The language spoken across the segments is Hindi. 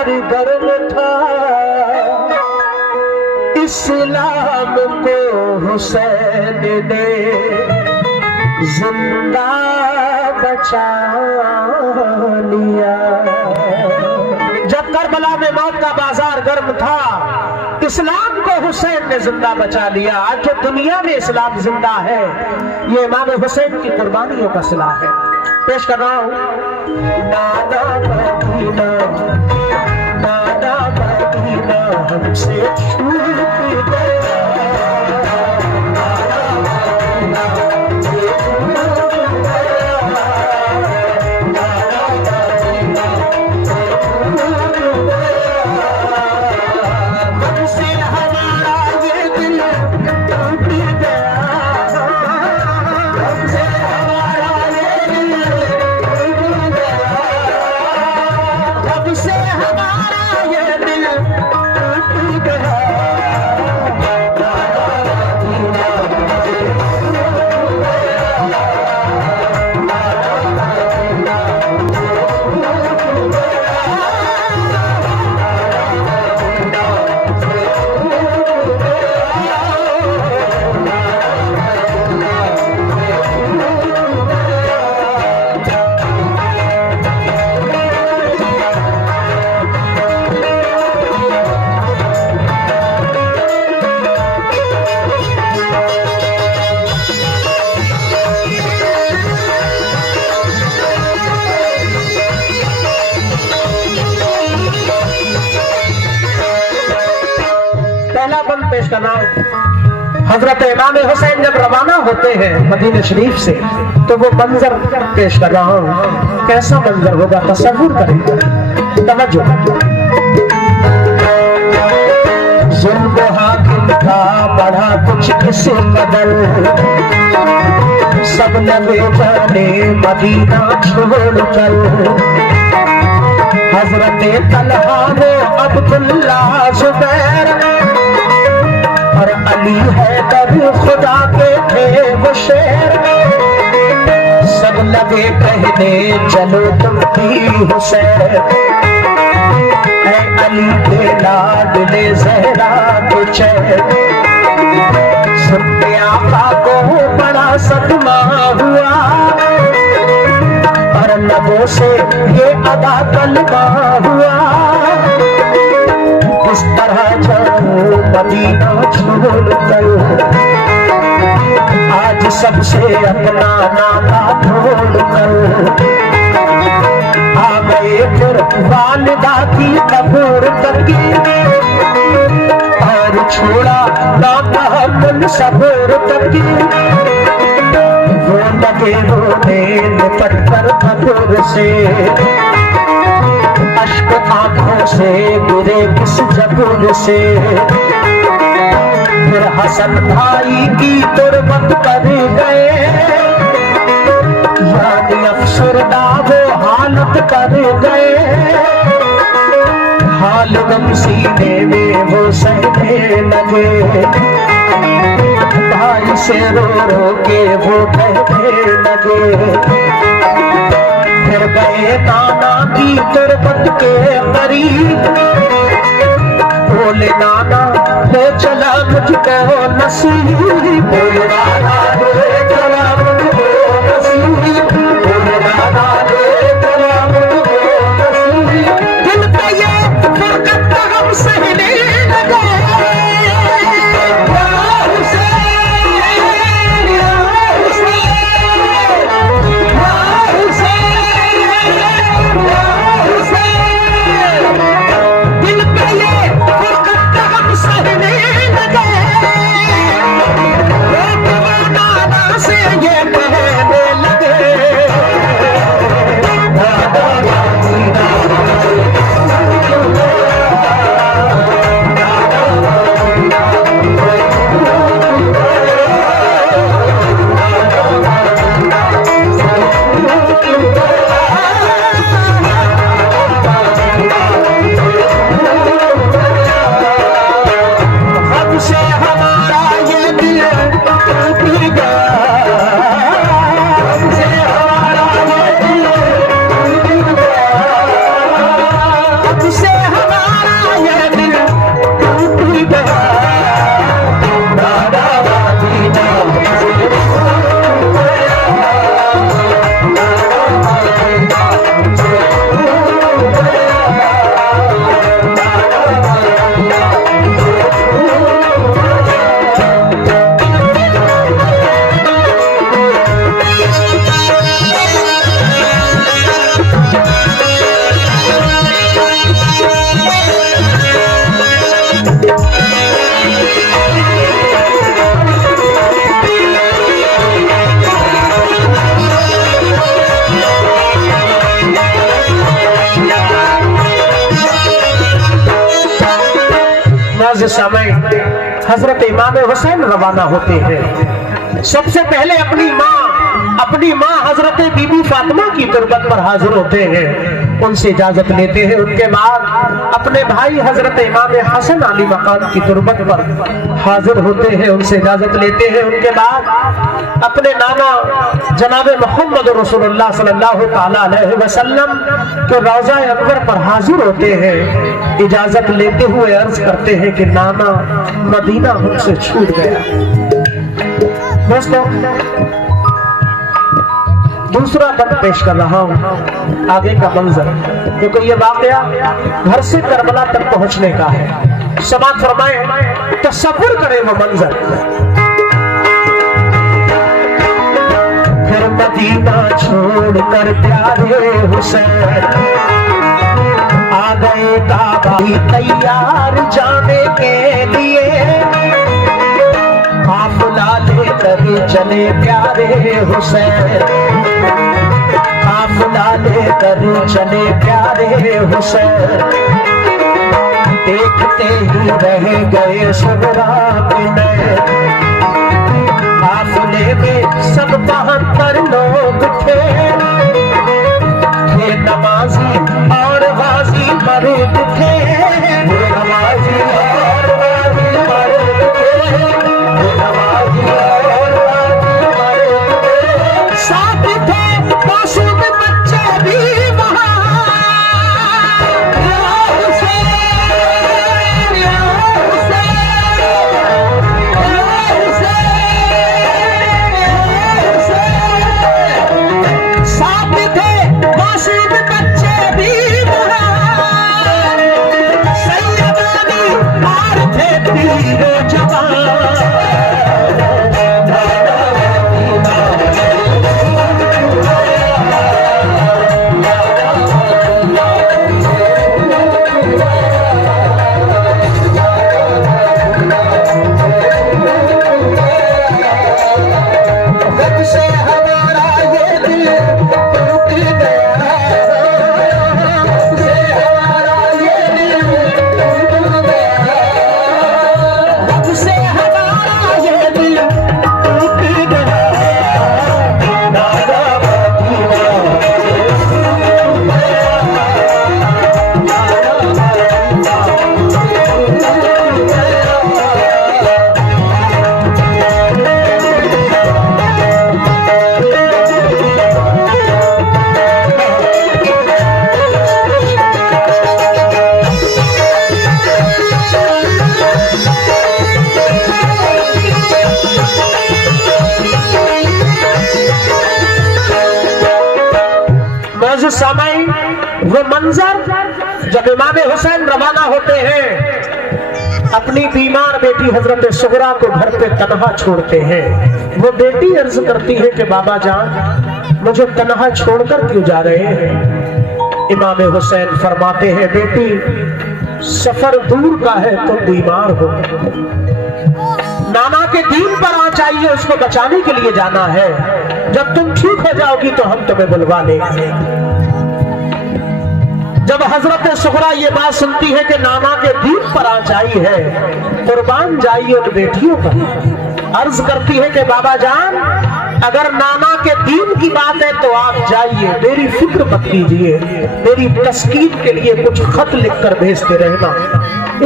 बाजार गर्म था, इस्लाम को हुसैन ने जिंदा बचा लिया। जब करबला में मौत का बाजार गर्म था, इस्लाम को हुसैन ने जिंदा बचा लिया। आज जो दुनिया में इस्लाम जिंदा है, ये इमाम हुसैन की कुर्बानियों का सिला है। पेश कर रहा हूं नाना मदीना, नाना मदीना हमसे छूट गया, पेश करना। हजरत इमाम हुसैन जब रवाना होते हैं मदीना शरीफ से, तो वो मंजर पेश कर रहा हूं। कैसा मंजर होगा, तसव्वुर करेंगे। तवज्जो। जुल्म हाकिम का बढ़ा कुछ किस कदर, सब नबी जाने मदीना छोड़ कर। हजरत तलहा ने अब्दुल्ला जुबैर और अली हैदर खुदा के थे वो शेर, सब लगे कहने चलो तुम भी हुसैन। ऐ अली के लाडले ज़हरा को चैन, सुनते आका को बड़ा सदमा हुआ, और लबों से ये अदा कलमा हुआ। इस तरह जाऊं मदीना छोड़ कर, आज सबसे अपना नाता छोड़ कर। आ गए फिर वालिदा की कब्र तक, और छोड़ा नाता मन सब्र तक। वो लगे रोने निपट कर कब्र से, अश्क आंखों से गिरे किस जबूर से। फिर हसन भाई की तुरबत कर गए, यानी अफसरदा वो हालत कर गए। हाल गम सीने में वो सहने लगे, भाई से रो रो के वो कहने लगे। फिर गए नाना की तुरबत के करीब, बोले नाना ले चला मुझको नसीब। बोले नाना ले चला मुझको नसीब, बोले नाना ले चला मुझको नसीब। दिल पे ये फुरकत हम सहने लगे, से मर्ज समय हजरत इमाम हुसैन रवाना होते हैं। सबसे पहले अपनी माँ हजरत बीबी फातिमा की तुरबत पर हाजिर होते हैं, उनसे इजाजत लेते हैं। उनके बाद अपने भाई हजरत इमाम हसन अली मकाम की तुरबत पर हाजिर होते हैं, उनसे इजाजत लेते हैं। उनके बाद अपने नाना जनाब मोहम्मद रसूलुल्लाह सल्लल्लाहु ताला अलैहि वसल्लम के रोज़ा अनवर पर हाजिर होते हैं, इजाजत लेते हुए अर्ज करते हैं कि नाना मदीना हमसे छूट गया। दोस्तों, दूसरा बंद पेश कर रहा हूं, आगे का मंजर, क्योंकि ये वाकया घर से करबला तक पहुंचने का है। समात फरमाए, तसव्वुर करें वो मंजर। फिर मदीना छोड़कर प्यारे हुसैन आ गए काबा तैयार जाने के लिए, काफिला लेकर चले प्यारे हुसैन, काफिला लेकर चले प्यारे हुसैन। देखते ही रह गए सुगरा बिनय, काफिले में सब 72 लोग थे, नमाजी और गाजी मर्द थे, नमाजी और गाजी मर्द थे, नमाजी और गाजी मर्द थे। साथ थे मासूम बच्चे भी वहाँ, या हुसैन, या हुसैन, या हुसैन, या हुसैन। साथ थे मासूम बच्चे भी वहाँ, सैयदानी और थे तीरे जवान। समय वो मंजर जब इमाम हुसैन रवाना होते हैं, अपनी बीमार बेटी हजरत सुगरा को घर पे तन्हा छोड़ते हैं। वो बेटी अर्ज करती है कि बाबा जान मुझे तन्हा छोड़कर क्यों जा रहे हैं? इमाम हुसैन फरमाते हैं, बेटी सफर दूर का है, तुम बीमार हो, नाना के दीन पर आ चाहिए, उसको बचाने के लिए जाना है। जब तुम ठीक हो जाओगी तो हम तुम्हें बुलवा लेंगे। जब हजरत सुगरा ये बात सुनती है कि नाना के दीन पर आ चाहिए है, कुर्बान जाइए उन बेटियों पर, अर्ज करती है कि बाबा जान अगर नाना के दीन की बात है तो आप जाइए, मेरी फिक्र मत कीजिए, मेरी तस्कीन के लिए कुछ खत लिखकर भेजते रहना।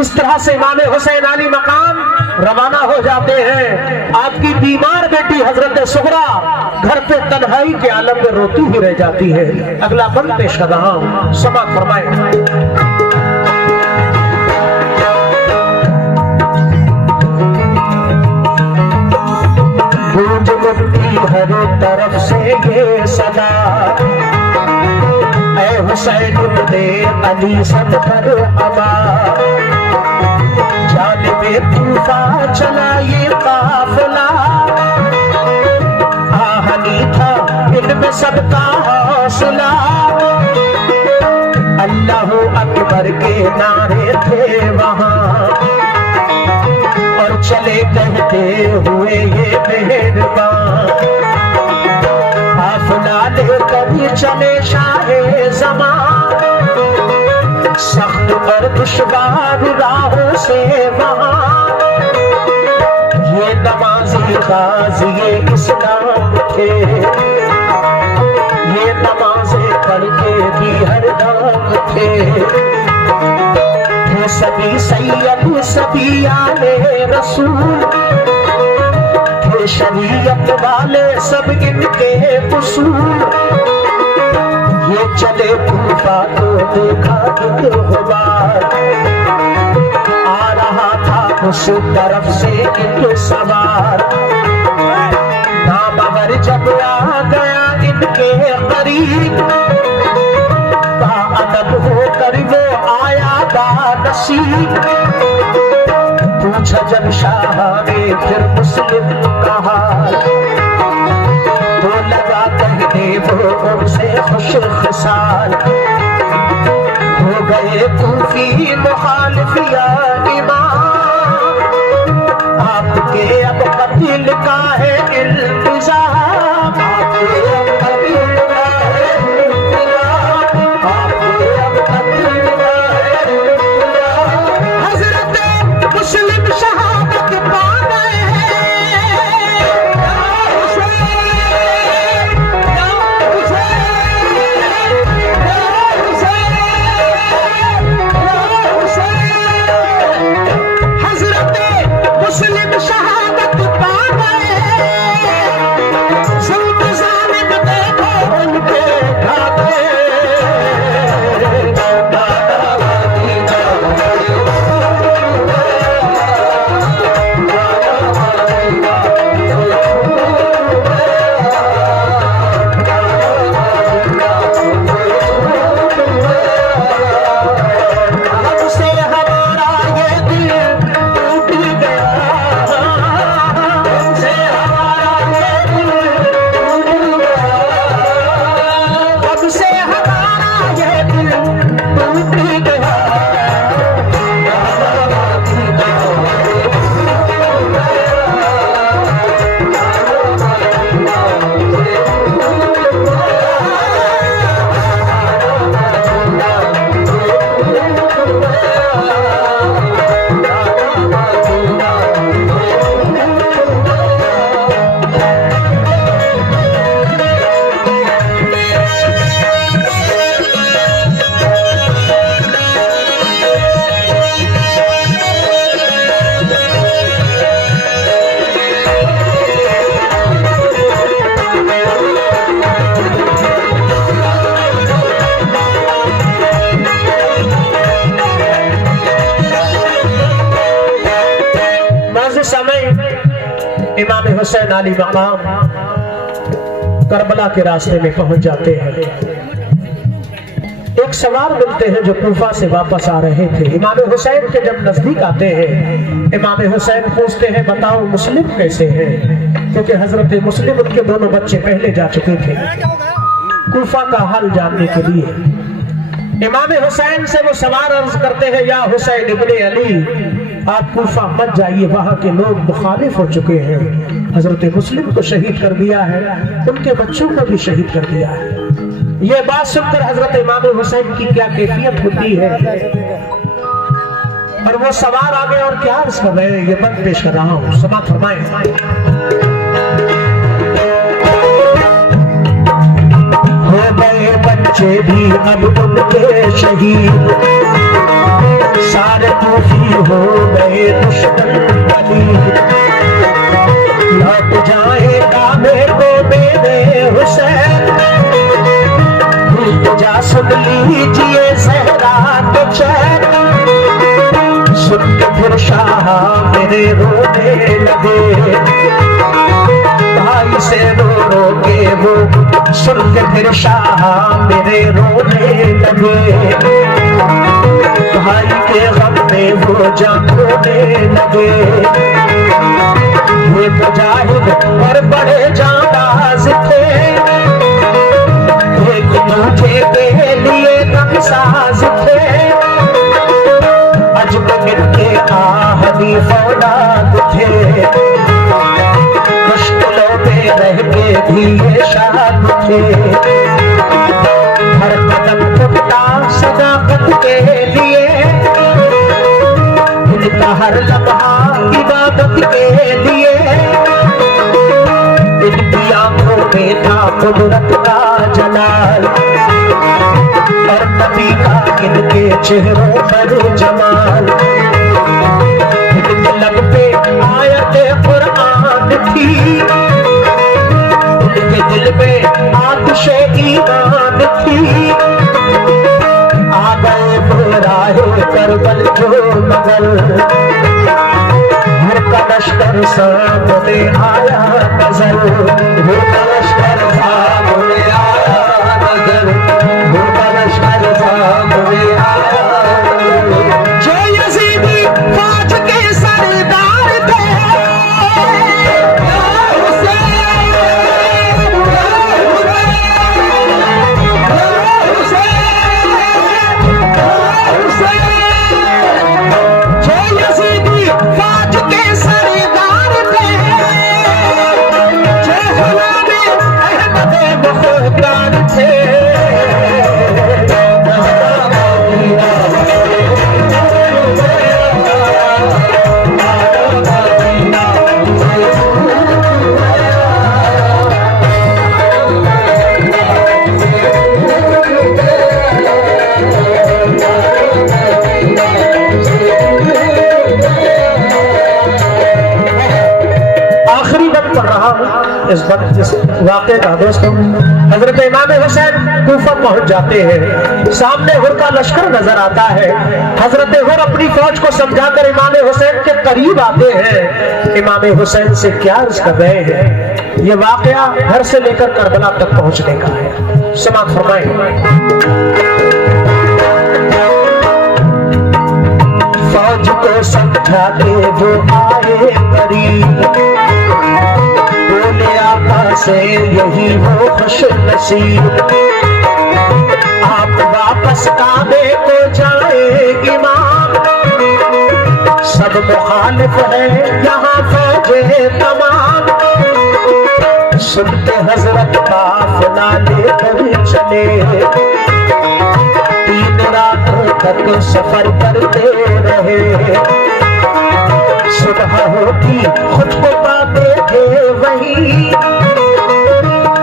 इस तरह से इमाम हुसैन अली मकाम रवाना हो जाते हैं। आपकी बीमार बेटी हजरत सुगरा घर पे तन्हाई के आलम में रोती ही रह जाती है। अगला बंद पेश कर रहा हूं, समाअत फरमाए। गूंज उठती हर तरफ से ये सदा, ऐ हुसैन दे अली सब पर अबा, जानिबे तूफा चला ये काफिला, आहनी था इनमें सबका हौसला, अल्लाह अकबर के नारे थे वहाँ, और चले कहते हुए ये मेहरबान, काफिला लेकर चले शाहे ज़मां, सख्त और दुश्वार राहों से वहां ये नमाज़ी गाज़ी इस्लाम थे, ये नमाज़ें पढ़ के भी हर नाम थे। ये सभी सैयद सभी आले रसूल, ये शरीयत वाले सब इनके उसूल। ये चले कूफा तो देखा एक बार, आ रहा था उस तरफ से एक सवार। नामवर जब आ गया इनके करीब, बाअदब होकर वो आया बानसीब। पूछा जब शाह ने फिर मुस्लिम कहा, तो लगा कहने वो उनसे खुश खसाल। हो गए कूफी मुखालिफ या इमाम, आपके अब कत्ल का है इल्तिजाम, आपके अब कत्ल का है इल्तिजाम, आपके अब कत्ल का है इल्तिजाम। हज़रत मुस्लिम शहादत पा गए इमाम हुसैन अली मकाम करबला के रास्ते में पहुंच जाते हैं। एक सवार मिलते हैं जो कूफा से वापस आ रहे थे। इमाम हुसैन के जब नजदीक आते हैं, इमाम हुसैन पूछते हैं बताओ मुस्लिम कैसे हैं, क्योंकि हजरत मुस्लिम उनके दोनों बच्चे पहले जा चुके थे कूफा का हाल जानने के लिए। इमाम हुसैन से वो सवार अर्ज करते हैं या हुसैन इब्ने अली, आप कूफा मत जाइए, वहां के लोग मुखालिफ हो चुके हैं। हजरत मुस्लिम को शहीद कर दिया है, उनके बच्चों को भी शहीद कर दिया है। ये बात सुनकर हजरत इमाम हुसैन की क्या कैफियत होती है। और वो सवार आगे और क्या अर्ज कर रहे हैं, ये बंद पेश कर रहा हूं, समाप्त फरमाएं। हो गए बच्चे भी अब उनके शहीद, सारे कूफी हो गए दुश्मन वलीद। लौट जाएगा मेरे मेरे हुसैन, जा सुन लीजिए सहरा के चैन। सुन के फिर शाह मेरे रोने लगे, भाई से रो रो के वो सुन के फिर शाह मेरे रोने लगे। भाई के गम में वो जान रोने लगे। ये मुजाहिद और बड़े जाबाज थे, एक दूजे के लिए नमसाज थे। अजमर के आहदी फौलाद थे, मुश्किलों में रह के भी ये शाद थे। हर कदम उठता सदाकत के कुदरत का जलाल और नबी का इनके चेहरों पर जमाल। इनके लब पे आयते कुरान थी, इनके दिल में आतिशे ईमान थी। आ गए बुराहे करबल जो मगल, हर का लश्कर सामने आया नजर, हर का लश्कर सामने आया नजर, हर का लश्कर सामने आया नजर। जो यजीदी फौज के सरदार थे, इस वाक़े का दोस्तों, हजरत इमाम हुसैन कूफा पहुंच जाते हैं। सामने हुर का लश्कर नजर आता है। हजरत हुर अपनी फौज को समझाकर इमाम हुसैन के करीब आते हैं। इमाम हुसैन से क्या अर्ज कर रहे हैं? ये वाक़या घर से लेकर करबला तक पहुंचने का है। समाअत फरमाएं। फौज को समझा के वो आए करीब, बोले आका से यही वो खुश नसीब। आप वापस काबे को जाए इमाम, सब मुखालिफ है यहाँ फौजे तमाम। सुनते हजरत काफिला लेकर चले, 3 रातों तक सफर करते रहे। सुबह होती खुद को पाते थे वही,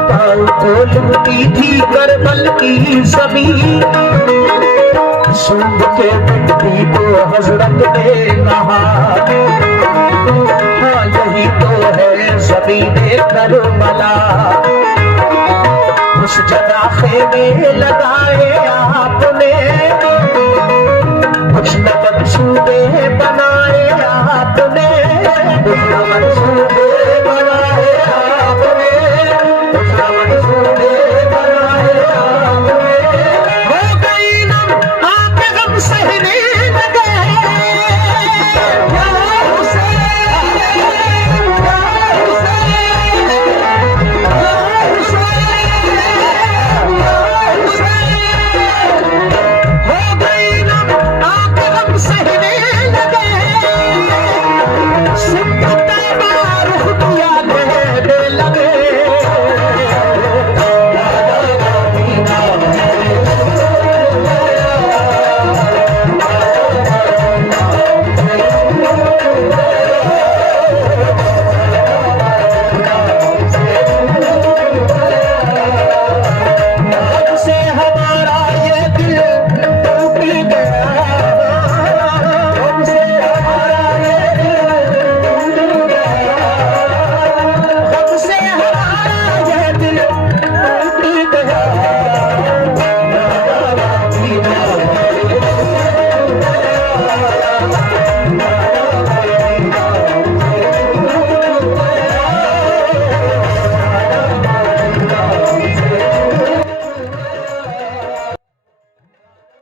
पाँव को लुटती थी करबल की ज़मीं। सूंघ के मिट्टी को हजरत ने कहा, हाँ यही तो है ज़मीन करबला। उस जनाखे में लगाए